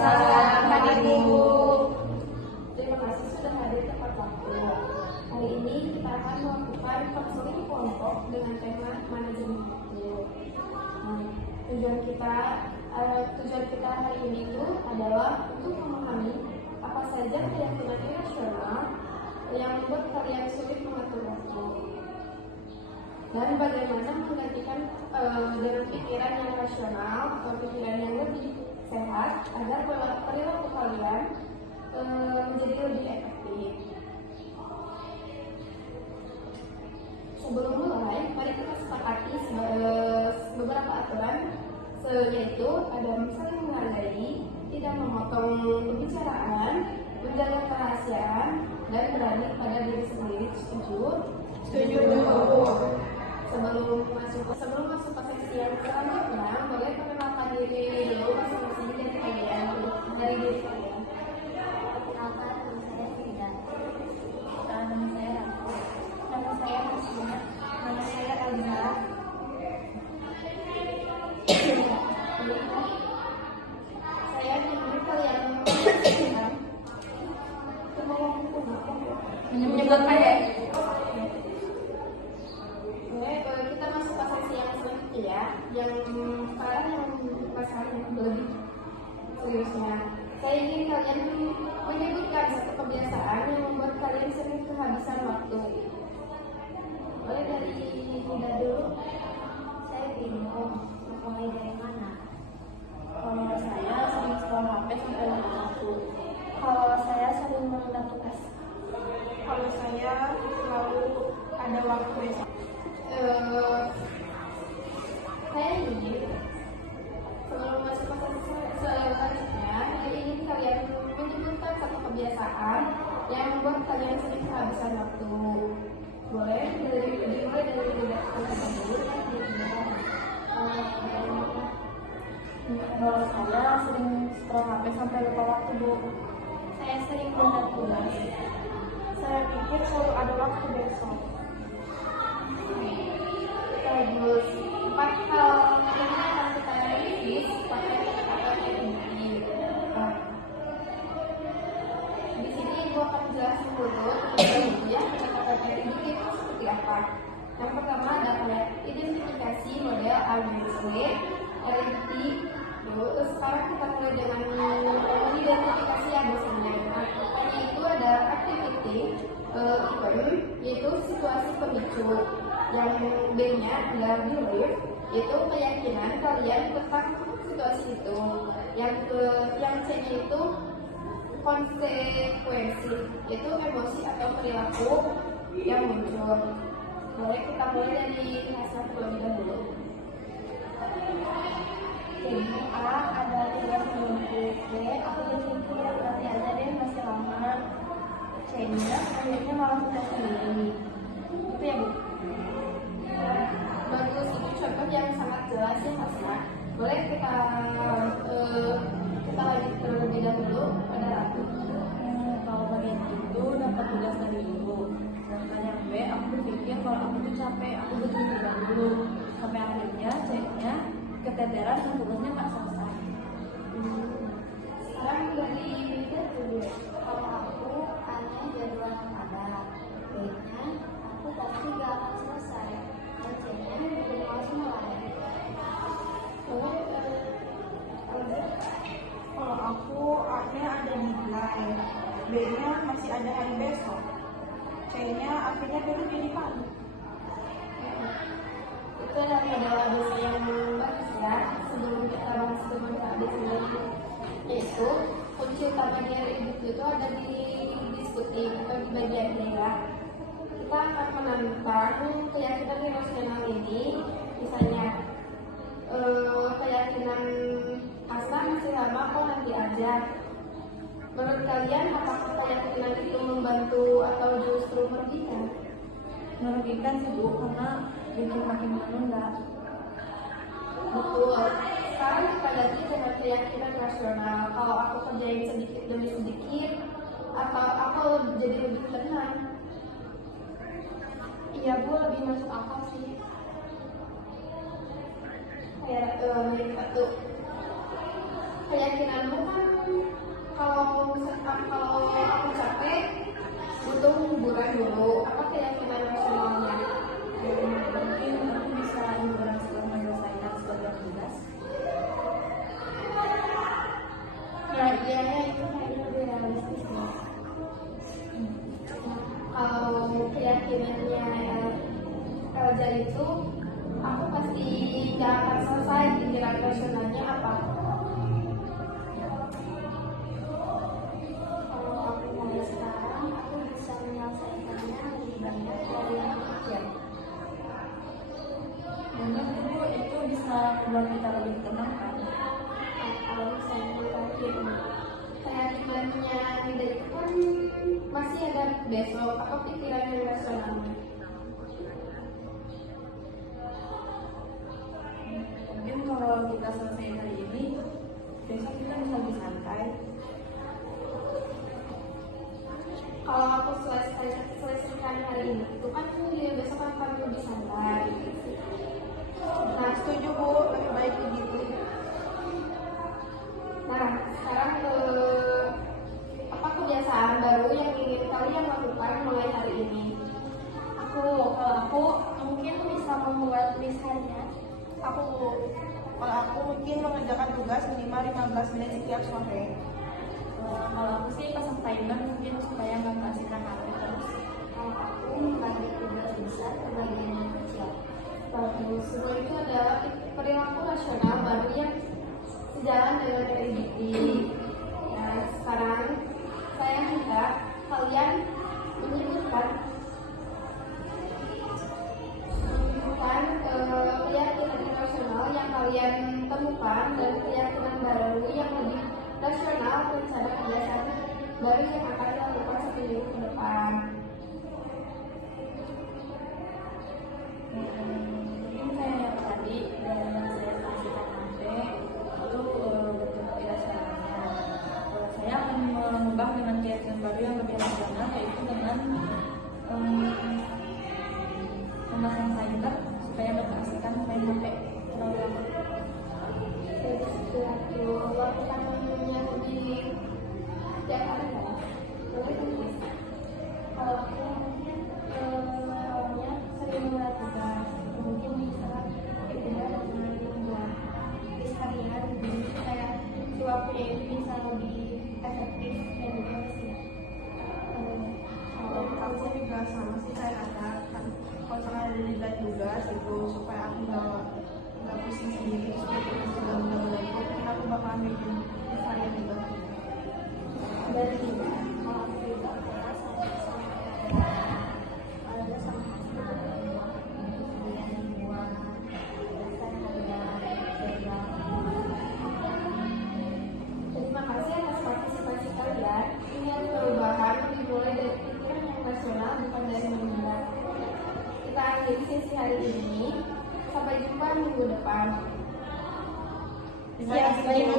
Waalaikumsalam, Kak Ibu. Terima kasih sudah hadir tepat waktu. Hari ini kita akan melakukan konseling kelompok dengan tema manajemen waktu. Tujuan kita hari ini itu adalah untuk memahami apa saja keyakinan irasional yang membuat kalian sulit mengatur waktu, dan bagaimana menggantikan dengan pikiran yang rasional atau pikiran yang lebih sehat agar perilaku kalian menjadi lebih efektif. Sebelum mulai, mari kita sepakati beberapa aturan, yaitu ada saling menghargai, tidak memotong pembicaraan, menjaga kerahasiaan, dan berani pada diri sendiri. Setuju? Setuju, Bu. Sebelum masuk ke sesi yang selanjutnya, boleh perkenalkan diri dulu masing-masing dari kalian, dari diri kalian. Perkenalkan, nama saya Frida. Nama saya Raffi. Nama saya Hasina. Nama saya Alza. Saya ingin kalian Menyebutkan ya. Kita masuk ke sesi yang selanjutnya ya. Yang sekarang yang masalah yang lebih seriusnya. Saya ingin kalian menyebutkan satu kebiasaan yang membuat kalian sering kehabisan waktu. Boleh dari Bunda dulu. Saya bingung mulai dari mana. Kalau saya sering scroll HP sampai lupa waktu. Kalau saya sering menunda tugas. Kalau saya selalu ada waktu besok. Saya ingin sebelum masuk ke sesi selanjutnya, saya ingin kalian menyebutkan satu kebiasaan yang membuat kalian sering kehabisan waktu. Boleh dimulai dari tidak dulu. Kalau saya sering scroll HP sampai lupa waktu, Bu. Saya sering menunda tugas. Saya pikir selalu ada waktu besok. Bagus. 4 hal ini akan kita review pakai kata-kata ini. Di sini gua akan jelasin dulu ya kata-kata ini itu seperti apa. Yang pertama adalah identifikasi model ABC, RIT. Terus sekarang kita mulai dengan mengidentifikasi ABC-nya. Pertama itu ada activity, event, yaitu situasi pemicu. Yang B-nya adalah belief, yaitu keyakinan kalian tentang situasi itu. Yang C-nya itu konsekuensi, yaitu emosi atau perilaku yang muncul. Boleh kita mulai dari hasil terlebih dahulu. Jadi A ada tugas menumpuk. B aku berpikir nanti aja deh masih lama. C-nya akhirnya malah sudah sendiri. Itu ya, Bu. Bagus, itu contoh yang sangat jelas ya Hasna. Boleh kita lanjut terlebih dahulu pada Ratu. Kalau bagian itu dapat tugas dari ibu. Sedangkan yang B, aku berpikir kalau aku tuh capek, aku butuh tidur dulu. Sampai akhirnya C-nya keteteran dan tugasnya nggak selesai. Sekarang dari Mida dulu. Kalau aku hanya jadwal yang ada. B-nya aku pasti gak akan selesai. Dan C-nya bikin malas mulai. Boleh Kalau aku A-nya ada deadline, B-nya masih ada hari besok, C-nya akhirnya dulu jadi panik. itu adalah model ABC yang bagus ya. Sebelum kita bahas dengan ABC yaitu kunci utama dari itu ada di diskutif atau di bagian D ya. Kita akan menantang keyakinan irasional ini, misalnya keyakinan Hasna masih lama kok nanti aja. Menurut kalian apakah keyakinan itu membantu atau justru merugikan? Merugikan sih, Bu, karena bikin makin menunda. Betul. Sekarang kita ganti dengan keyakinan rasional. Kalau aku kerjain sedikit demi sedikit, atau aku jadi lebih tenang. Iya Bu, lebih masuk akal sih. Kayak mirip satu. keyakinanmu kan kalau aku capek butuh hiburan dulu. Apa keyakinan rasionalnya? Mungkin aku bisa liburan setelah menyelesaikan sebagian tugas. Ya idealnya itu kayaknya lebih realistis ya. Kalau keyakinannya Elza itu, aku pasti gak akan selesai. Pikiran rasionalnya apa? Kalau aku mulai sekarang, aku bisa menyelesaikannya lebih banyak dari yang kecil. Menurutku itu bisa membuat kita lebih tenang kan. Kalau misalnya keyakinannya tidak itu kan masih ada besok. Apa pikiran rasionalnya? Mungkin kalau kita selesai hari ini, besok kita bisa lebih santai. Kalau aku selesaikan hari ini, itu kan dia besok akan lebih santai. Nah, setuju Bu, lebih baik begitu. Nah, sekarang apa kebiasaan baru yang ingin kalian lakukan mulai hari ini? Kalau aku mungkin bisa membuat list harian. Kalau aku mungkin mengerjakan tugas minimal 15 menit setiap sore. Kalau aku sih pasang timer mungkin supaya nggak kasihkan HP terus. Kalau aku membagi tugas besar ke bagian yang kecil. Bagus, semua itu adalah perilaku rasional baru yang sejalan dengan kreativiti. Nah, sekarang saya minta kalian menyebutkan keyakinan rasional yang kalian temukan dan keyakinan baru yang lebih rasional terhadap kebiasaan baru yang akan dilakukan 1 minggu ke depan. Mungkin kayak yang tadi yang saya kasihkan HP itu bentuk irasionalnya. Saya akan mengubah dengan keyakinan baru yang lebih rasional, yaitu dengan memasang timer supaya nggak kasihkan main HP terlalu lama. Jadi sesuatu lakukan yang lebih tiap hari kan? Kalau aku mungkin awalnya sering melakukan, mungkin bisa berbeda dengan membuat list harian, jadi kayak waktunya itu bisa lebih efektif dan juga sih. Kalau aku juga sama sih kayak Kak, kan kalau misalnya ada deadline tugas itu supaya aku nggak pusing sendiri, supaya aku juga benar-benar ikut, mungkin aku bakalan bikin saya juga. Dan juga kalau aku juga kelas ada sama kemudian buat dasar harian. Terima kasih atas partisipasi kalian. Ingat, perubahan dimulai dari pikiran yang rasional, bukan dari menunda. Kita akhiri sesi hari ini. Sampai jumpa minggu depan. Terima kasih.